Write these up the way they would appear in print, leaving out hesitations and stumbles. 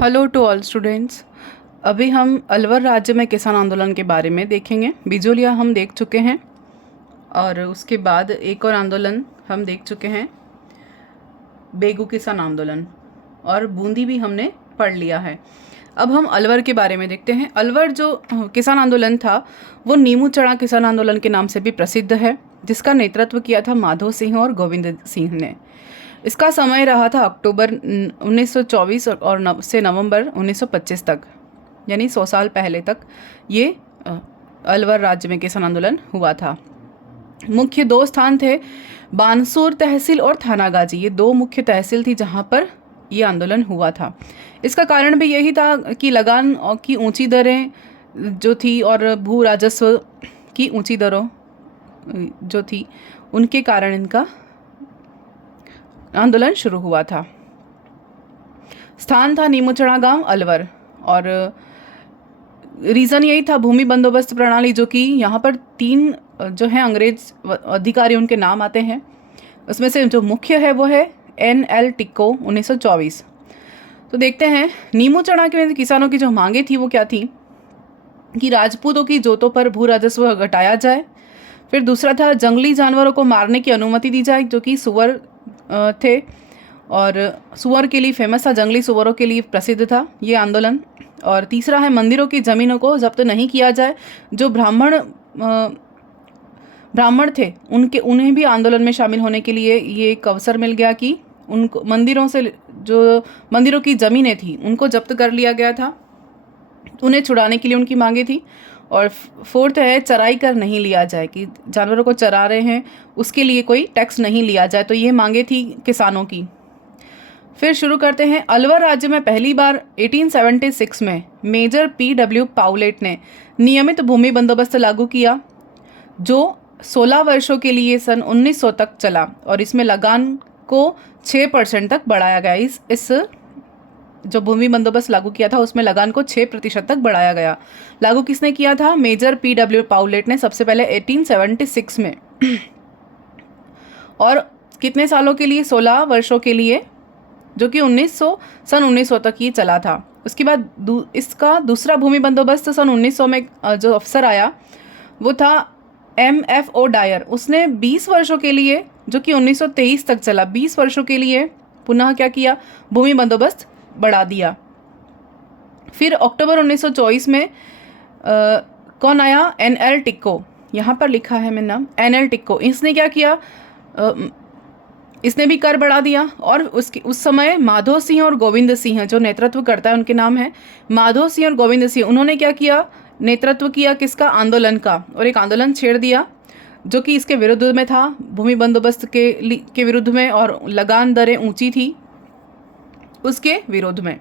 Hello to all students. अभी हम अलवर राज्य में किसान आंदोलन के बारे में देखेंगे। बिजोलिया हम देख चुके हैं और उसके बाद एक और आंदोलन हम देख चुके हैं, बेगू किसान आंदोलन, और बूंदी भी हमने पढ़ लिया है। अब हम अलवर के बारे में देखते हैं। अलवर जो किसान आंदोलन था वो नीमू चढ़ा किसान आंदोलन के नाम से भी प्रसिद्ध है, जिसका नेतृत्व किया था माधो सिंह और गोविंद सिंह ने। इसका समय रहा था अक्टूबर 1924 और से नवंबर 1925 तक, यानी 100 साल पहले तक ये अलवर राज्य में किसान आंदोलन हुआ था। मुख्य दो स्थान थे, बानसूर तहसील और थानागाजी। ये दो मुख्य तहसील थी जहाँ पर ये आंदोलन हुआ था। इसका कारण भी यही था कि लगान की ऊंची दरें जो थी और भू राजस्व की ऊंची दरों जो थी, उनके कारण इनका आंदोलन शुरू हुआ था। स्थान था नीमूचढ़ा गांव अलवर, और रीज़न यही था भूमि बंदोबस्त प्रणाली, जो कि यहाँ पर 3 जो है अंग्रेज अधिकारी, उनके नाम आते हैं। उसमें से जो मुख्य है वो है NL टिक्को 1924। तो देखते हैं नीमूचढ़ा के किसानों की जो मांगे थी वो क्या थी कि राजपूतों की जोतों पर भू राजस्व घटाया जाए। फिर दूसरा था जंगली जानवरों को मारने की अनुमति दी जाए, जो कि सुअर थे, और सुअर के लिए फेमस था, जंगली सुअरों के लिए प्रसिद्ध था ये आंदोलन। और तीसरा है मंदिरों की ज़मीनों को जब्त नहीं किया जाए। जो ब्राह्मण थे उन्हें भी आंदोलन में शामिल होने के लिए ये एक अवसर मिल गया कि उनको मंदिरों की ज़मीनें थी उनको जब्त कर लिया गया था, उन्हें छुड़ाने के लिए उनकी मांगे थी। और फोर्थ है चराई कर नहीं लिया जाए, कि जानवरों को चरा रहे हैं उसके लिए कोई टैक्स नहीं लिया जाए। तो ये मांगे थी किसानों की। फिर शुरू करते हैं। अलवर राज्य में पहली बार 1876 में मेजर PW पाउलेट ने नियमित भूमि बंदोबस्त लागू किया, जो 16 वर्षों के लिए सन 1900 तक चला, और इसमें लगान को 6% तक बढ़ाया गया। इस जो भूमि बंदोबस्त लागू किया था उसमें लगान को 6% तक बढ़ाया गया। लागू किसने किया था? मेजर PW पाउलेट ने सबसे पहले 1876 में। और कितने सालों के लिए? 16 वर्षों के लिए, जो कि सन 1900 तक ये चला था। उसके बाद इसका दूसरा भूमि बंदोबस्त सन 1900 में जो अफसर आया वो था MFO डायर। उसने 20 वर्षों के लिए, जो कि 1923 तक चला, 20 वर्षों के लिए पुनः क्या किया? भूमि बंदोबस्त बढ़ा दिया। फिर अक्टूबर 1924 में कौन आया? NL टिक्को। यहाँ पर लिखा है मेरा नाम, NL टिक्को। इसने क्या किया? इसने भी कर बढ़ा दिया। और उस समय माधो सिंह और गोविंद सिंह जो नेतृत्व करता है, उनके नाम है माधो सिंह और गोविंद सिंह। उन्होंने क्या किया? नेतृत्व किया किसका? आंदोलन का। और एक आंदोलन छेड़ दिया जो कि इसके विरुद्ध में था, भूमि बंदोबस्त के विरुद्ध में, और लगान दरें ऊंची थी उसके विरोध में।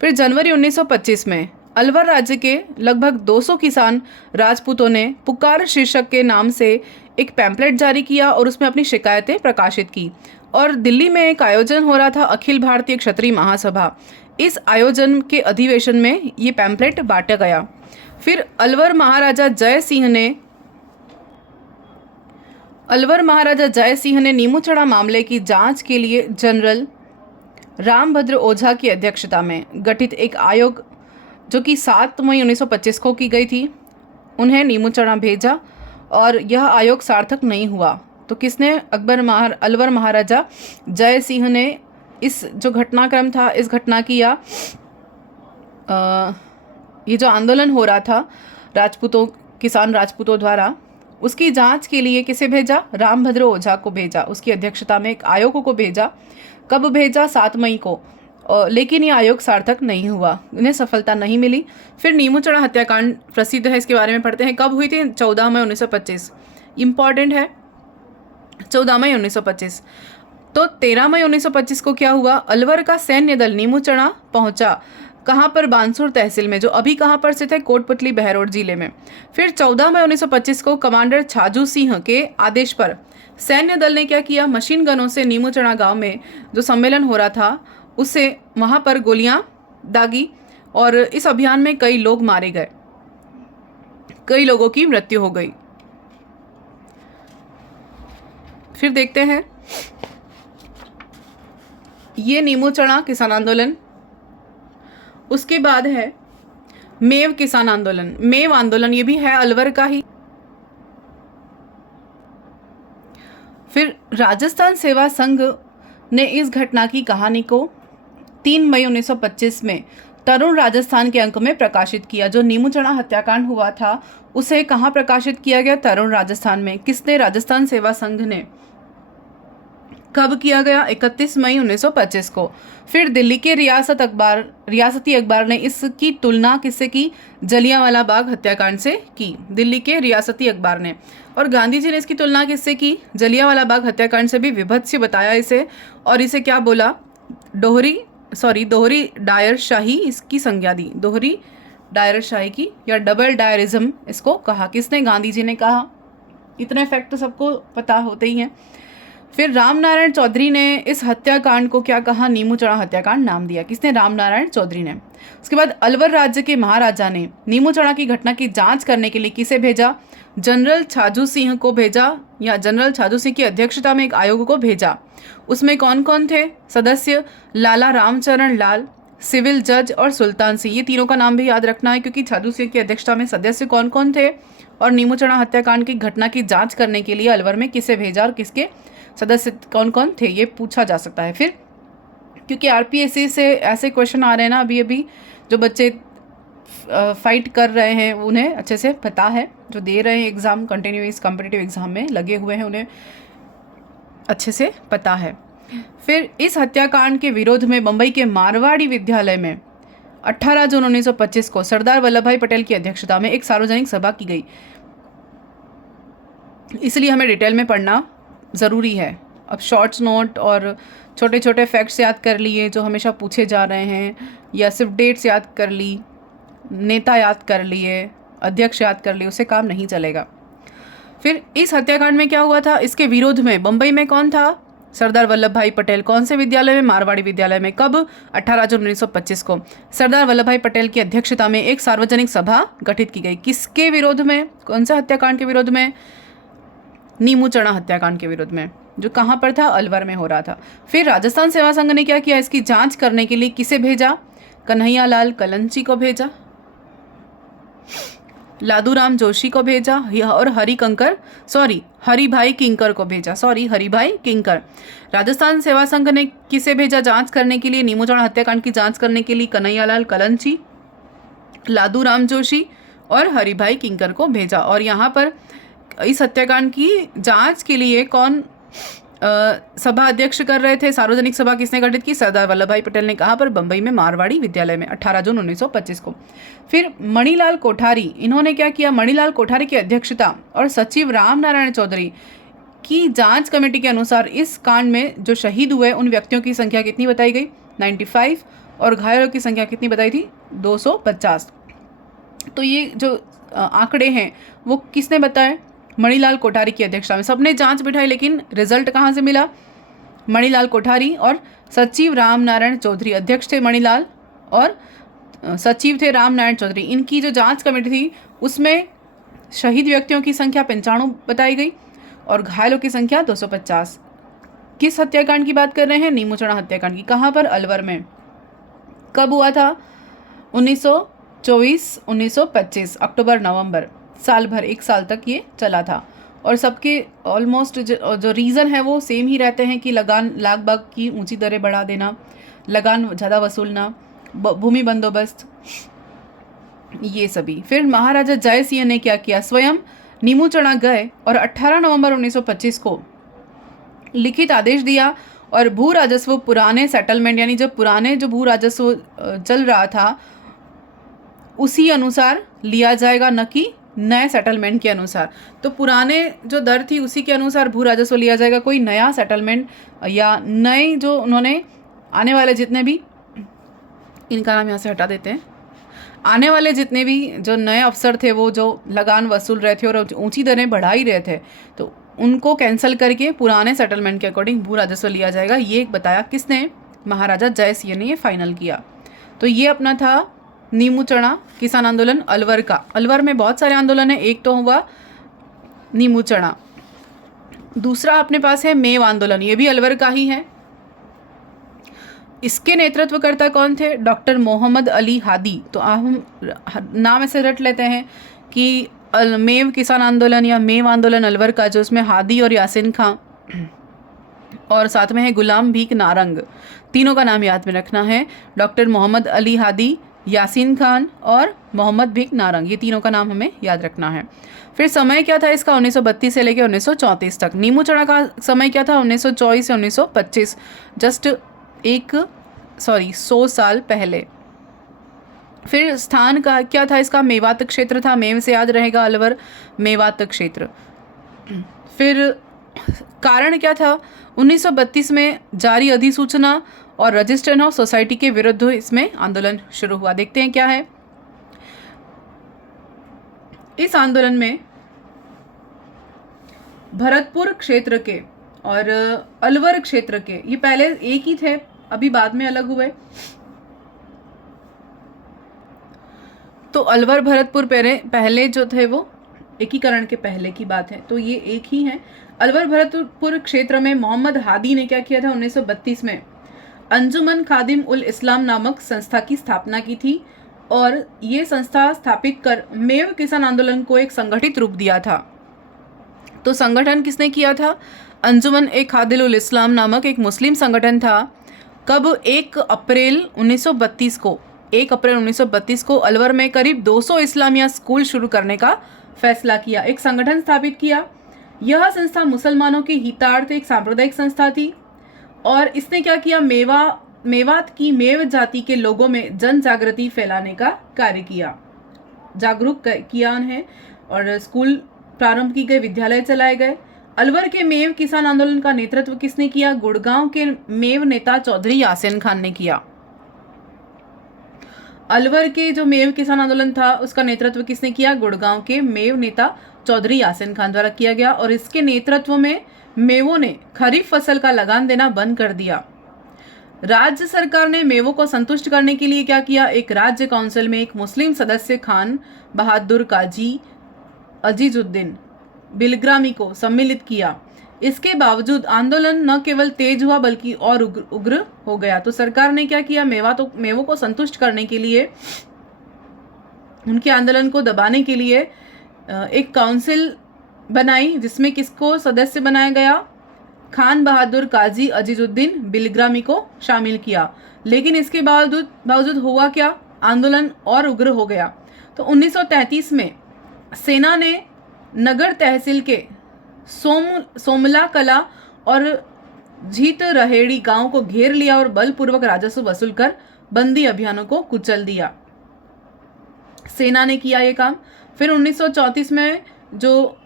फिर जनवरी 1925 में अलवर राज्य के लगभग 200 किसान राजपूतों ने पुकार शीर्षक के नाम से एक पैम्पलेट जारी किया और उसमें अपनी शिकायतें प्रकाशित की। और दिल्ली में एक आयोजन हो रहा था, अखिल भारतीय क्षत्रिय महासभा। इस आयोजन के अधिवेशन में ये पैम्पलेट बांटा गया। फिर अलवर महाराजा जय सिंह ने नीमूचढ़ा मामले की जांच के लिए जनरल रामभद्र ओझा की अध्यक्षता में गठित एक आयोग, जो कि 7 मई 1925 को की गई थी, उन्हें नीमूचढ़ा भेजा, और यह आयोग सार्थक नहीं हुआ। तो किसने? अलवर महाराजा जय सिंह ने इस जो घटनाक्रम था, इस घटना की, या ये जो आंदोलन हो रहा था किसान राजपूतों द्वारा, उसकी जांच के लिए किसे भेजा? रामभद्र ओझा को भेजा। उसकी अध्यक्षता में एक आयोग को भेजा। कब भेजा? 7 मई को। लेकिन ये आयोग सार्थक नहीं हुआ, उन्हें सफलता नहीं मिली। फिर नीमूचढ़ा हत्याकांड प्रसिद्ध है, इसके बारे में पढ़ते हैं। कब हुई थी? 14 मई 1925। इम्पॉर्टेंट है, 14 मई 1925। तो 13 मई 1925 को क्या हुआ? अलवर का सैन्य दल नीमूचढ़ा पहुंचा। कहाँ पर? बानसूर तहसील में, जो अभी कहाँ पर स्थित है? कोटपुतली बहरोड जिले में। फिर 14 मई 1925 को कमांडर छाजू सिंह के आदेश पर सैन्य दल ने क्या किया? मशीन गनों से नीमूचढ़ा गांव में जो सम्मेलन हो रहा था उससे वहां पर गोलियां दागी, और इस अभियान में कई लोग मारे गए, कई लोगों की मृत्यु हो गई। फिर देखते हैं ये नीमूचढ़ा किसान आंदोलन उसके बाद है मेव किसान आंदोलन। मेव आंदोलन ये भी है अलवर का ही। फिर राजस्थान सेवा संघ ने इस घटना की कहानी को 3 मई 1925 में तरुण राजस्थान के अंक में प्रकाशित किया। जो नीमूचणा हत्याकांड हुआ था उसे कहाँ प्रकाशित किया गया? तरुण राजस्थान में। किसने? राजस्थान सेवा संघ ने। कब किया गया? 31 मई 1925 को। फिर दिल्ली के रियासती अखबार ने इसकी तुलना किससे की? जलियांवाला बाग हत्याकांड से की, दिल्ली के रियासती अखबार ने। और गांधी जी ने इसकी तुलना किससे की? जलियांवाला बाग हत्याकांड से भी विभत्स बताया इसे, और इसे क्या बोला? दोहरी डायरशाही इसकी संज्ञा दी। दोहरी डायरशाही की या डबल डायरिज्म इसको कहा। किसने? गांधी जी ने कहा। इतने फैक्ट तो सबको पता होते ही हैं। फिर रामनारायण चौधरी ने इस हत्याकांड को क्या कहा? नीमूचणा हत्याकांड नाम दिया। किसने? रामनारायण चौधरी ने। उसके बाद अलवर राज्य के महाराजा ने नीमूचणा की घटना की जांच करने के लिए किसे भेजा? जनरल छाजू सिंह को भेजा, या जनरल छाजू सिंह की अध्यक्षता में एक आयोग को भेजा। उसमें कौन कौन थे सदस्य? लाला रामचरण लाल, सिविल जज और सुल्तान सिंह। ये तीनों का नाम भी याद रखना है, क्योंकि छाजू सिंह की अध्यक्षता में सदस्य कौन कौन थे और नीमूचणा हत्याकांड की घटना की जांच करने के लिए अलवर में किसे भेजा और किसके सदस्य कौन कौन थे, ये पूछा जा सकता है। फिर क्योंकि आरपीएससी से ऐसे क्वेश्चन आ रहे हैं ना, अभी जो बच्चे फाइट कर रहे हैं उन्हें अच्छे से पता है, जो दे रहे हैं एग्ज़ाम, कंटिन्यूअस कॉम्पिटिटिव एग्ज़ाम में लगे हुए हैं, उन्हें अच्छे से पता है। फिर इस हत्याकांड के विरोध में बम्बई के मारवाड़ी विद्यालय में 18 जून 1925 को सरदार वल्लभ भाई पटेल की अध्यक्षता में एक सार्वजनिक सभा की गई। इसलिए हमें डिटेल में पढ़ना ज़रूरी है। अब शॉर्ट्स नोट और छोटे छोटे फैक्ट्स याद कर लिए जो हमेशा पूछे जा रहे हैं, या सिर्फ डेट्स याद कर ली, नेता याद कर लिए, अध्यक्ष याद कर लिए, उससे काम नहीं चलेगा। फिर इस हत्याकांड में क्या हुआ था? इसके विरोध में बम्बई में कौन था? सरदार वल्लभ भाई पटेल। कौन से विद्यालय में? मारवाड़ी विद्यालय में। कब? 18 जून 1925 को सरदार वल्लभ भाई पटेल की अध्यक्षता में एक सार्वजनिक सभा गठित की गई। किसके विरोध में? कौन सा हत्याकांड के विरोध में? नीमूचणा हत्याकांड के विरोध में, जो कहाँ पर था? अलवर में हो रहा था। फिर राजस्थान सेवा संघ ने क्या किया? इसकी जांच करने के लिए किसे भेजा? कन्हैयालाल कलंची को भेजा, लादूराम जोशी को भेजा, और हरिभाई किंकर को भेजा। हरिभाई किंकर। राजस्थान सेवा संघ ने किसे भेजा जांच करने के लिए? नीमूचणा हत्याकांड की जांच करने के लिए कन्हैयालाल कलंची, लादूराम जोशी और हरिभाई किंकर को भेजा। और यहाँ पर इस हत्याकांड की जांच के लिए कौन सभा अध्यक्ष कर रहे थे? सार्वजनिक सभा किसने गठित की? सरदार वल्लभ भाई पटेल ने। कहा पर? बम्बई में मारवाड़ी विद्यालय में 18 जून 1925 को। फिर मणिलाल कोठारी, इन्होंने क्या किया? मणिलाल कोठारी की अध्यक्षता और सचिव रामनारायण चौधरी की जांच कमेटी के अनुसार इस कांड में जो शहीद हुए उन व्यक्तियों की संख्या कितनी बताई गई? 95, और घायलों की संख्या कितनी बताई थी? 250। तो ये जो आंकड़े हैं वो किसने बताए? मणिलाल कोठारी की अध्यक्षता में। सबने जांच बिठाई, लेकिन रिजल्ट कहाँ से मिला? मणिलाल कोठारी और सचिव रामनारायण चौधरी। अध्यक्ष थे मणिलाल और सचिव थे रामनारायण चौधरी। इनकी जो जांच कमेटी थी उसमें शहीद व्यक्तियों की संख्या 95 बताई गई और घायलों की संख्या 250। किस हत्याकांड की बात कर रहे हैं? नीमूचणा हत्याकांड की। कहाँ पर? अलवर में। कब हुआ था? 1924 1925 अक्टूबर नवंबर, साल भर, 1 साल तक ये चला था। और सबके ऑलमोस्ट जो रीज़न है वो सेम ही रहते हैं कि लाग बाग की ऊंची दरें बढ़ा देना, लगान ज़्यादा वसूलना, भूमि बंदोबस्त, ये सभी। फिर महाराजा जय सिंह ने क्या किया? स्वयं नीमूचणा गए और 18 नवंबर 1925 को लिखित आदेश दिया और भू राजस्व पुराने सेटलमेंट, यानी जब पुराने जो भू राजस्व चल रहा था उसी अनुसार लिया जाएगा, न कि नए सेटलमेंट के अनुसार। तो पुराने जो दर थी उसी के अनुसार भू राजस्व लिया जाएगा। कोई नया सेटलमेंट या नए जो उन्होंने आने वाले जितने भी, इनका नाम यहाँ से हटा देते हैं, आने वाले जितने भी जो नए अफसर थे वो जो लगान वसूल रहे थे और ऊंची दरें बढ़ा ही रहे थे, तो उनको कैंसिल करके पुराने सेटलमेंट के अकॉर्डिंग भू राजस्व लिया जाएगा। ये बताया किसने? महाराजा जय सिंह ने ये फाइनल किया। तो ये अपना था नीमूचणा किसान आंदोलन अलवर का। अलवर में बहुत सारे आंदोलन है, एक तो हुआ नीमूचणा, दूसरा अपने पास है मेव आंदोलन, ये भी अलवर का ही है। इसके नेतृत्वकर्ता कौन थे? डॉक्टर मोहम्मद अली हादी। तो हम नाम ऐसे रट लेते हैं कि मेव किसान आंदोलन या मेव आंदोलन अलवर का, जो उसमें हादी और यासीन खां और साथ में है गुलाम भीख नारंग, तीनों का नाम याद में रखना है। डॉक्टर मोहम्मद अली हादी, यासीन खान और मोहम्मद भीख नारंग, ये तीनों का नाम हमें याद रखना है। फिर समय क्या था इसका? 1932 से लेकर 1934 तक। नीमू चढ़ा का समय क्या था? 1924 से 1925, जस्ट 100 साल पहले। फिर स्थान का क्या था इसका? मेवात क्षेत्र था। मेव से याद रहेगा अलवर, मेवात क्षेत्र। फिर कारण क्या था? 1932 में जारी अधिसूचना और रजिस्ट्रेशन ऑफ सोसाइटी के विरुद्ध इसमें आंदोलन शुरू हुआ। देखते हैं क्या है इस आंदोलन में। भरतपुर क्षेत्र के और अलवर क्षेत्र के, ये पहले एक ही थे, अभी बाद में अलग हुए। तो अलवर भरतपुर पहले जो थे वो एकीकरण के पहले की बात है, तो ये एक ही है। अलवर भरतपुर क्षेत्र में मोहम्मद हादी ने क्या किया था? 1932 में अंजुमन खादिम उल इस्लाम नामक संस्था की स्थापना की थी और ये संस्था स्थापित कर मेव किसान आंदोलन को एक संगठित रूप दिया था। तो संगठन किसने किया था? अंजुमन ए खादिल उल इस्लाम नामक एक मुस्लिम संगठन था। कब? 1 अप्रैल 1932 को अलवर में करीब 200 इस्लामिया स्कूल शुरू करने का फैसला किया, एक संगठन स्थापित किया। यह संस्था मुसलमानों के हितार्थ एक सांप्रदायिक संस्था थी और इसने क्या किया? मेवात की मेव जाति के लोगों में जन जागृति फैलाने का कार्य किया, जागरूक किया उन्हें, और स्कूल प्रारंभ की गए, विद्यालय चलाए गए। अलवर के मेव किसान आंदोलन का नेतृत्व किसने किया? गुड़गांव के मेव नेता चौधरी यासीन खान ने किया। अलवर के जो मेव किसान आंदोलन था उसका नेतृत्व किसने किया? गुड़गांव के मेव नेता चौधरी यासीन खान द्वारा किया गया और इसके नेतृत्व में मेवों ने खरीफ फसल का लगान देना बंद कर दिया। राज्य सरकार ने मेवों को संतुष्ट करने के लिए क्या किया? एक राज्य काउंसिल में एक मुस्लिम सदस्य खान बहादुर काजी अजीजुद्दीन बिलग्रामी को सम्मिलित किया। इसके बावजूद आंदोलन न केवल तेज हुआ बल्कि और उग्र हो गया। तो सरकार ने क्या किया? मेवों को संतुष्ट करने के लिए, उनके आंदोलन को दबाने के लिए एक काउंसिल बनाई, जिसमें किसको सदस्य बनाया गया? खान बहादुर काजी अजीजुद्दीन बिलग्रामी को शामिल किया। लेकिन इसके बावजूद हुआ क्या? आंदोलन और उग्र हो गया। तो 1933 में सेना ने नगर तहसील के सोमला कला और झीत रहेड़ी गांव को घेर लिया और बलपूर्वक राजस्व वसूल कर बंदी अभियानों को कुचल दिया। सेना ने किया ये काम। फिर 1934 में जो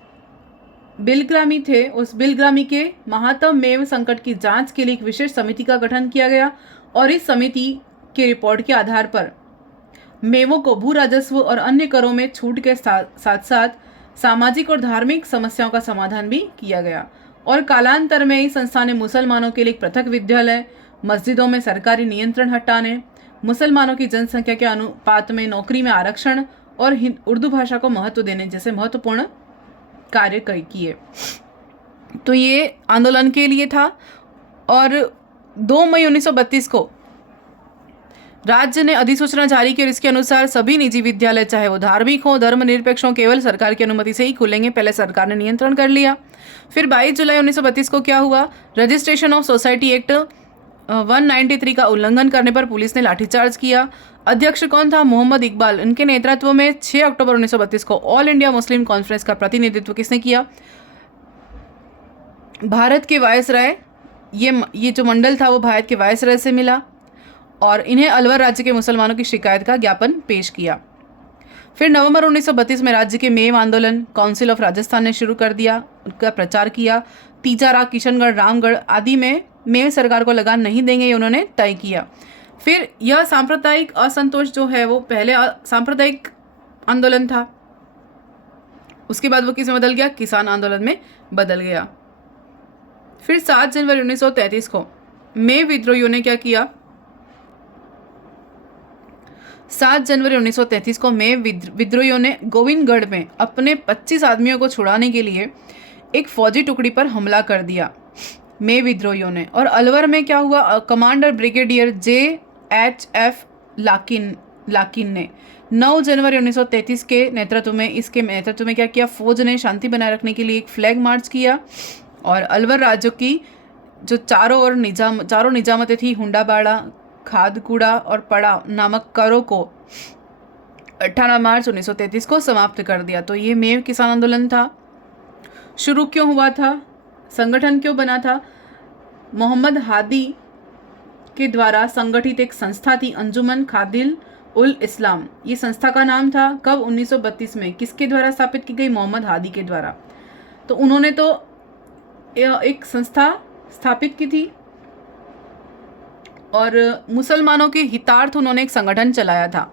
बिलग्रामी थे, उस बिलग्रामी के महात्म मेव संकट की जांच के लिए एक विशेष समिति का गठन किया गया और इस समिति की रिपोर्ट के आधार पर मेवों को भू राजस्व और अन्य करों में छूट के साथ साथ सामाजिक और धार्मिक समस्याओं का समाधान भी किया गया। और कालांतर में इस संस्था ने मुसलमानों के लिए एक पृथक विद्यालय, मस्जिदों में सरकारी नियंत्रण हटाने, मुसलमानों की जनसंख्या के अनुपात में नौकरी में आरक्षण और उर्दू भाषा को महत्व देने जैसे महत्वपूर्ण कार्य किए। तो ये आंदोलन के लिए था। और 2 मई 1932 को राज्य ने अधिसूचना जारी की और इसके अनुसार सभी निजी विद्यालय, चाहे वो धार्मिक हो, धर्मनिरपेक्ष हो, केवल सरकार की अनुमति से ही खुलेंगे। पहले सरकार ने नियंत्रण कर लिया। फिर 22 जुलाई 1932 को क्या हुआ? रजिस्ट्रेशन ऑफ सोसाइटी एक्ट 193 का उल्लंघन करने पर पुलिस ने लाठीचार्ज किया। अध्यक्ष कौन था? मोहम्मद इकबाल। इनके नेतृत्व में 6 अक्टूबर 1932 को ऑल इंडिया मुस्लिम कॉन्फ्रेंस का प्रतिनिधित्व किसने किया? भारत के वायसराय, ये जो मंडल था वो भारत के वायसराय से मिला और इन्हें अलवर राज्य के मुसलमानों की शिकायत का ज्ञापन पेश किया। फिर नवंबर 1932 में राज्य के मेव आंदोलन काउंसिल ऑफ राजस्थान ने शुरू कर दिया, उनका प्रचार किया। तीजारा, किशनगढ़, रामगढ़ आदि में मेव सरकार को लगान नहीं देंगे, ये उन्होंने तय किया। फिर यह सांप्रदायिक असंतोष जो है वो पहले सांप्रदायिक आंदोलन था, उसके बाद वो किस में बदल गया? किसान आंदोलन में बदल गया। फिर 7 जनवरी 1933 को मेव विद्रोहियों ने क्या किया? 7 जनवरी 1933 को मेव विद्रोहियों ने गोविंदगढ़ में अपने 25 आदमियों को छुड़ाने के लिए एक फौजी टुकड़ी पर हमला कर दिया। मे विद्रोहियों ने। और अलवर में क्या हुआ, कमांडर ब्रिगेडियर JHF लाकिन ने 9 जनवरी 1933 के नेतृत्व में क्या किया, फौज ने शांति बनाए रखने के लिए एक फ्लैग मार्च किया और अलवर राज्य की जो चारों निजामतें थी, हुंडाबाड़ा, खादकुड़ा और पड़ा नामक करों को 18 मार्च 1933 को समाप्त कर दिया। तो ये मेव किसान आंदोलन था। शुरू क्यों हुआ था, संगठन क्यों बना था, मोहम्मद हादी के द्वारा संगठित एक संस्था थी, अंजुमन खादिल उल इस्लाम, ये संस्था का नाम था। कब, 1932 में। किसके द्वारा स्थापित की गई, मोहम्मद हादी के द्वारा। तो उन्होंने तो एक संस्था स्थापित की थी और मुसलमानों के हितार्थ उन्होंने एक संगठन चलाया था,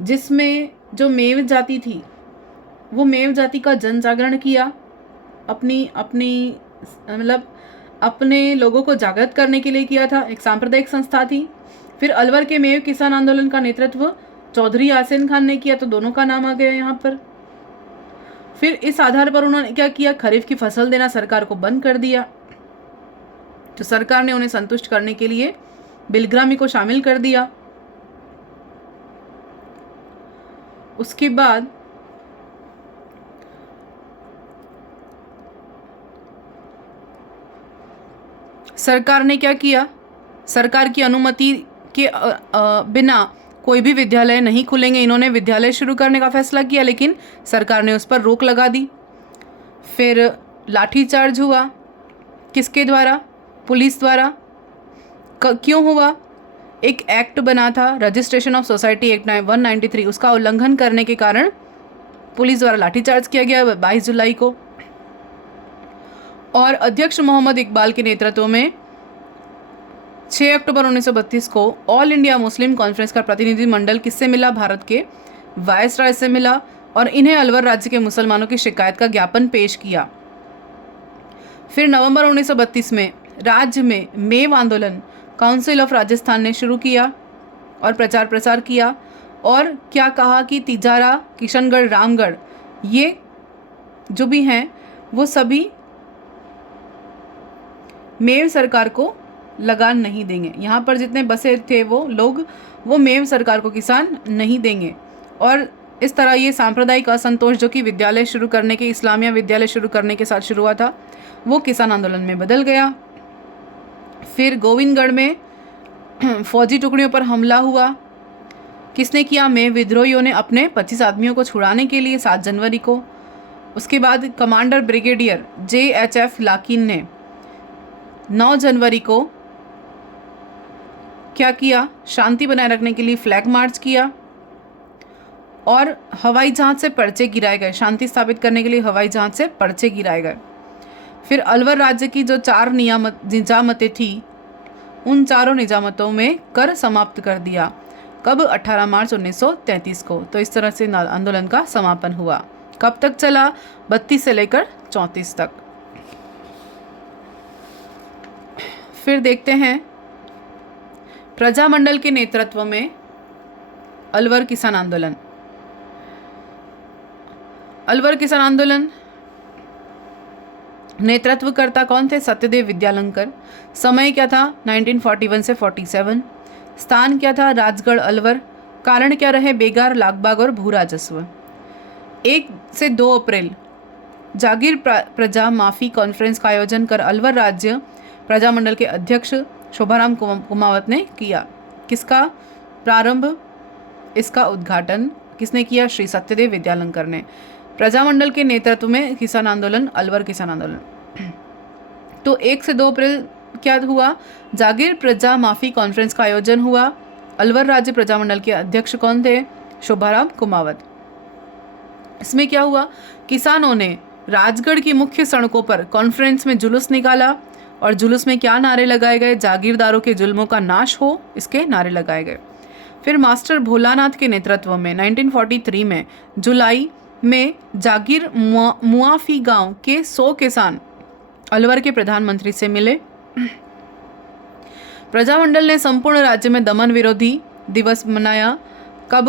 जिसमें जो मेव जाति थी वो मेव जाति का जन जागरण किया, अपने लोगों को जागृत करने के लिए किया था। एक सांप्रदायिक संस्था थी। फिर अलवर के मेव किसान आंदोलन का नेतृत्व चौधरी यासीन खान ने किया, तो दोनों का नाम आ गया यहाँ पर। फिर इस आधार पर उन्होंने क्या किया, खरीफ की फसल देना सरकार को बंद कर दिया। तो सरकार ने उन्हें संतुष्ट करने के लिए बिलग्रामी को शामिल कर दिया। उसके बाद सरकार ने क्या किया, सरकार की अनुमति के बिना कोई भी विद्यालय नहीं खुलेंगे, इन्होंने विद्यालय शुरू करने का फैसला किया, लेकिन सरकार ने उस पर रोक लगा दी। फिर लाठीचार्ज हुआ, किसके द्वारा, पुलिस द्वारा। क्यों हुआ, एक एक्ट बना था, रजिस्ट्रेशन ऑफ सोसाइटी एक्ट 193, उसका उल्लंघन करने के कारण पुलिस द्वारा लाठीचार्ज किया गया 22 जुलाई को। और अध्यक्ष मोहम्मद इकबाल के नेतृत्व में 6 अक्टूबर 1932 को ऑल इंडिया मुस्लिम कॉन्फ्रेंस का प्रतिनिधिमंडल किससे मिला, भारत के वायसराय से मिला और इन्हें अलवर राज्य के मुसलमानों की शिकायत का ज्ञापन पेश किया। फिर नवंबर 1932 में राज्य में मेव आंदोलन काउंसिल ऑफ राजस्थान ने शुरू किया और प्रचार प्रसार किया और क्या कहा कि तिजारा, किशनगढ़, रामगढ़, ये जो भी हैं वो सभी मेव सरकार को लगान नहीं देंगे। यहाँ पर जितने बसे थे वो लोग, वो मेव सरकार को किसान नहीं देंगे। और इस तरह ये सांप्रदायिक असंतोष जो कि विद्यालय शुरू करने के, इस्लामिया विद्यालय शुरू करने के साथ शुरू हुआ था, वो किसान आंदोलन में बदल गया। फिर गोविंदगढ़ में फौजी टुकड़ियों पर हमला हुआ, किसने किया, मेव विद्रोहियों ने अपने 25 आदमियों को छुड़ाने के लिए 7 जनवरी को। उसके बाद कमांडर ब्रिगेडियर JHF लाकिन ने 9 जनवरी को क्या किया, शांति बनाए रखने के लिए फ्लैग मार्च किया और हवाई जहाज से पर्चे गिराए गए। शांति स्थापित करने के लिए हवाई जहाज से पर्चे गिराए गए। फिर अलवर राज्य की जो 4 निजामतें थी, उन चारों निजामतों में कर समाप्त कर दिया। कब, 18 मार्च 1933 को। तो इस तरह से आंदोलन का समापन हुआ। कब तक चला, 32 से लेकर 34 तक। फिर देखते हैं प्रजामंडल के नेतृत्व में अलवर किसान आंदोलन। अलवर किसान आंदोलन नेतृत्वकर्ता कौन थे, सत्यदेव विद्यालंकर। समय क्या था, 1941 से 47। स्थान क्या था, राजगढ़ अलवर। कारण क्या रहे, बेगार, लागबाग और भू राजस्व। 1 से 2 अप्रैल जागीर प्रजा माफी कॉन्फ्रेंस का आयोजन कर अलवर राज्य प्रजामंडल के अध्यक्ष शोभाराम कुमावत ने किया। किसका प्रारंभ, इसका उद्घाटन किसने किया, श्री सत्यदेव विद्यालंकर ने। प्रजामंडल के नेतृत्व में किसान आंदोलन, अलवर किसान आंदोलन। तो 1 से 2 अप्रैल क्या हुआ, जागीर प्रजा माफी कॉन्फ्रेंस का आयोजन हुआ। अलवर राज्य प्रजामंडल के अध्यक्ष कौन थे, शोभाराम कुमावत। इसमें क्या हुआ, किसानों ने राजगढ़ की मुख्य सड़कों पर कॉन्फ्रेंस में जुलूस निकाला और जुलूस में क्या नारे लगाए गए, जागीरदारों के जुल्मों का नाश हो, इसके नारे लगाए गए। फिर मास्टर भोलानाथ के नेतृत्व में 1943 में जुलाई में जागीर मुआफी गांव के 100 किसान अलवर के प्रधानमंत्री से मिले। प्रजामंडल ने संपूर्ण राज्य में दमन विरोधी दिवस मनाया। कब,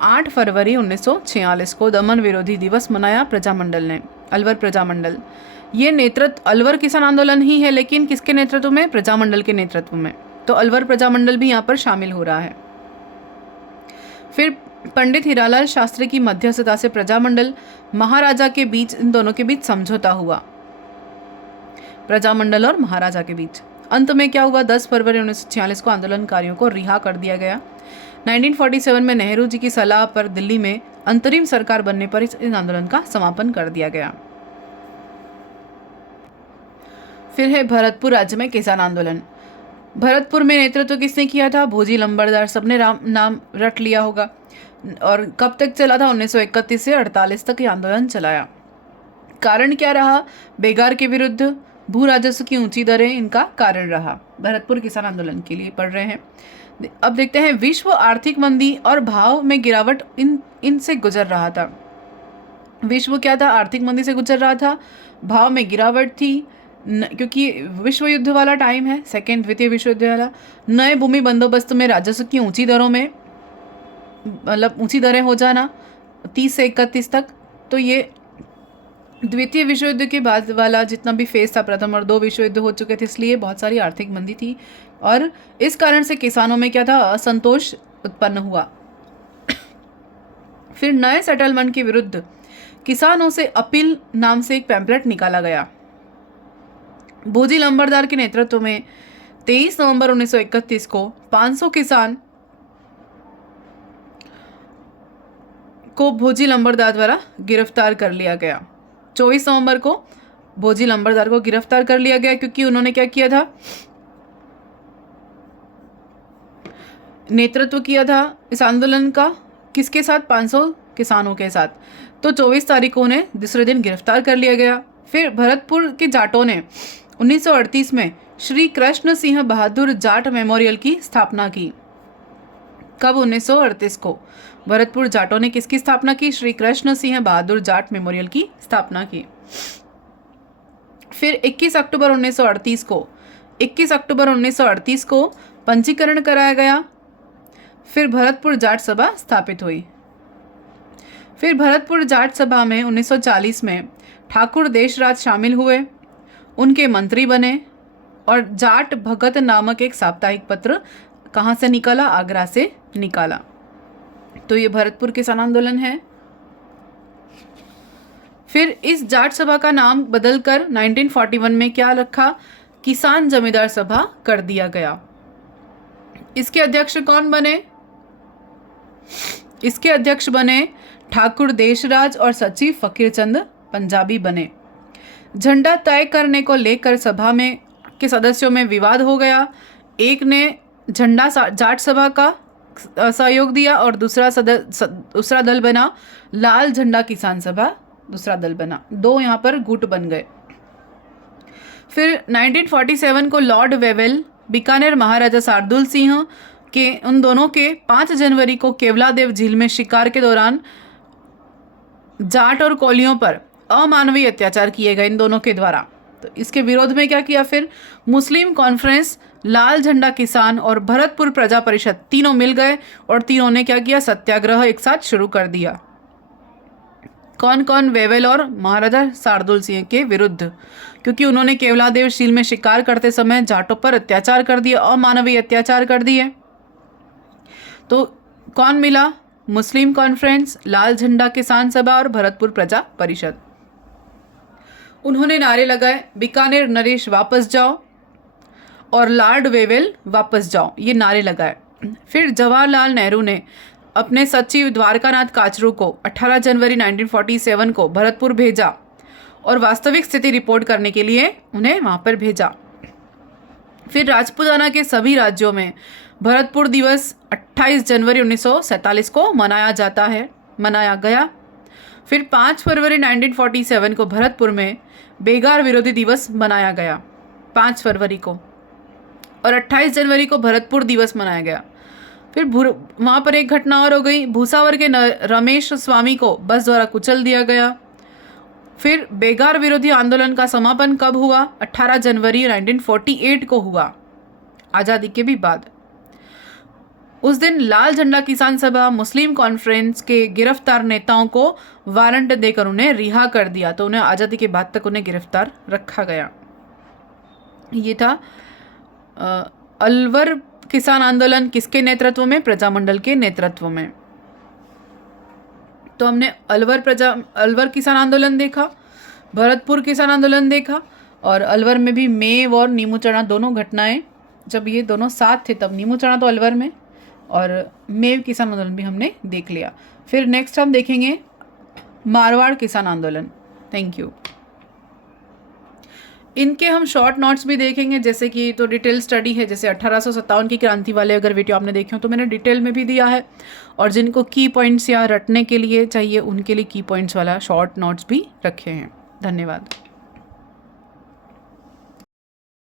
8 फरवरी 1946 को दमन विरोधी दिवस मनाया प्रजामंडल ने, अलवर प्रजामंडल। ये नेतृत्व अलवर किसान आंदोलन ही है, लेकिन किसके नेतृत्व में? प्रजामंडल के नेतृत्व में। तो अलवर प्रजामंडल भी यहाँ पर शामिल हो रहा है। फिर पंडित हीरालाल शास्त्री की मध्यस्थता से प्रजामंडल महाराजा के बीच, इन दोनों के बीच समझौता हुआ, प्रजामंडल और महाराजा के बीच। अंत में क्या हुआ? 10 फरवरी 1946 को आंदोलनकारियों को रिहा कर दिया गया। 1947 में नेहरू जी की सलाह पर दिल्ली में अंतरिम सरकार बनने पर इस आंदोलन का समापन कर दिया गया। फिर है भरतपुर राज्य में किसान आंदोलन। भरतपुर में नेतृत्व किसने किया था? भोजी लंबरदार। सबने नाम रट लिया होगा। और कब तक चला था? 1931 से 48 तक ये आंदोलन चलाया। कारण क्या रहा? बेगार के विरुद्ध भू राजस्व की ऊंची दरें इनका कारण रहा। भरतपुर किसान आंदोलन के लिए पढ़ रहे हैं। अब देखते हैं, विश्व आर्थिक मंदी और भाव में गिरावट इनसे गुजर रहा था। विश्व क्या था? आर्थिक मंदी से गुजर रहा था, भाव में गिरावट थी, क्योंकि विश्व युद्ध वाला टाइम है, द्वितीय विश्व युद्ध वाला। नए भूमि बंदोबस्त में राजस्व की ऊंची दरों में, मतलब ऊंची दरें हो जाना 30 से 31 तक। तो ये द्वितीय विश्व युद्ध के बाद वाला जितना भी फेज था, प्रथम और 2 विश्व युद्ध हो चुके थे, इसलिए बहुत सारी आर्थिक मंदी थी और इस कारण से किसानों में क्या था? असंतोष उत्पन्न हुआ। फिर नए सेटलमेंट के विरुद्ध किसानों से अपील नाम से एक पैम्पलेट निकाला गया। भोजी लंबरदार के नेतृत्व में 23 नवंबर 1931 को 500 किसान को भोजी लंबरदार द्वारा गिरफ्तार कर लिया गया। 24 नवंबर को भोजी लंबरदार को गिरफ्तार कर लिया गया, क्योंकि उन्होंने क्या किया था? नेतृत्व किया था इस आंदोलन का। किसके साथ? 500 किसानों के साथ। तो 24 तारीख को उन्हें दूसरे दिन गिरफ्तार कर लिया गया। फिर भरतपुर के जाटों ने 1938 में श्री कृष्ण सिंह बहादुर जाट मेमोरियल की स्थापना की। कब? 1938 को भरतपुर जाटों ने किसकी स्थापना की? श्री कृष्ण सिंह बहादुर जाट मेमोरियल की स्थापना की। फिर 21 अक्टूबर 1938 को पंजीकरण कराया गया। फिर भरतपुर जाट सभा स्थापित हुई। फिर भरतपुर जाट सभा में 1940 में ठाकुर देशराज शामिल हुए, उनके मंत्री बने और जाट भगत नामक एक साप्ताहिक पत्र कहाँ से निकाला? आगरा से निकाला। तो ये भरतपुर किसान आंदोलन है। फिर इस जाट सभा का नाम बदलकर 1941 में क्या रखा? किसान जमींदार सभा कर दिया गया। इसके अध्यक्ष कौन बने? इसके अध्यक्ष बने ठाकुर देशराज और सचिव फकीरचंद पंजाबी बने। झंडा तय करने को लेकर सभा में के सदस्यों में विवाद हो गया। एक ने झंडा जाट सभा का सहयोग दिया और दूसरा दल बना लाल झंडा किसान सभा, दूसरा दल बना। 2 यहाँ पर गुट बन गए। फिर 1947 को लॉर्ड वेवेल, बीकानेर महाराजा शार्दुल सिंह के उन दोनों के 5 जनवरी को केवलादेव झील में शिकार के दौरान जाट और कोलियों पर अमानवीय अत्याचार किए गए इन दोनों के द्वारा। तो इसके विरोध में क्या किया? फिर मुस्लिम कॉन्फ्रेंस, लाल झंडा किसान और भरतपुर प्रजा परिषद तीनों मिल गए और तीनों ने क्या किया? सत्याग्रह एक साथ शुरू कर दिया। कौन कौन? वेवेल और महाराजा शार्दुल सिंह के विरुद्ध, क्योंकि उन्होंने केवलादेव झील में शिकार करते समय जाटों पर अत्याचार कर दिए, अमानवीय अत्याचार कर दिए। तो कौन मिला? मुस्लिम कॉन्फ्रेंस, लाल झंडा किसान सभा और भरतपुर प्रजा परिषद। उन्होंने नारे लगाए, बीकानेर नरेश वापस जाओ और लॉर्ड वेवेल वापस जाओ, ये नारे लगाए। फिर जवाहरलाल नेहरू ने अपने सचिव द्वारकानाथ काचरू को 18 जनवरी 1947 को भरतपुर भेजा और वास्तविक स्थिति रिपोर्ट करने के लिए उन्हें वहाँ पर भेजा। फिर राजपूताना के सभी राज्यों में भरतपुर दिवस 28 जनवरी 1947 को मनाया गया। फिर 5 फरवरी 1947 को भरतपुर में बेगार विरोधी दिवस मनाया गया 5 फरवरी को, और 28 जनवरी को भरतपुर दिवस मनाया गया। फिर वहाँ पर एक घटना और हो गई, भूसावर के रमेश स्वामी को बस द्वारा कुचल दिया गया। फिर बेगार विरोधी आंदोलन का समापन कब हुआ? 18 जनवरी 1948 को हुआ, आज़ादी के भी बाद। उस दिन लाल झंडा किसान सभा मुस्लिम कॉन्फ्रेंस के गिरफ्तार नेताओं को वारंट देकर उन्हें रिहा कर दिया। तो उन्हें आज़ादी के बाद तक उन्हें गिरफ्तार रखा गया। ये था अलवर किसान आंदोलन किसके नेतृत्व में? प्रजामंडल के नेतृत्व में। तो हमने अलवर किसान आंदोलन देखा, भरतपुर किसान आंदोलन देखा, और अलवर में भी मेव और नीमूचना दोनों घटनाएं, जब ये दोनों साथ थे तब नीमूचना तो अलवर में, और मेव किसान आंदोलन भी हमने देख लिया। फिर नेक्स्ट हम देखेंगे मारवाड़ किसान आंदोलन। Thank you. इनके हम शॉर्ट नोट्स भी देखेंगे, जैसे कि तो डिटेल स्टडी है, जैसे 1857 की क्रांति वाले अगर वीडियो आपने देखे हो तो मैंने डिटेल में भी दिया है, और जिनको की पॉइंट्स या रटने के लिए चाहिए उनके लिए की पॉइंट्स वाला शॉर्ट नोट्स भी रखे हैं। धन्यवाद।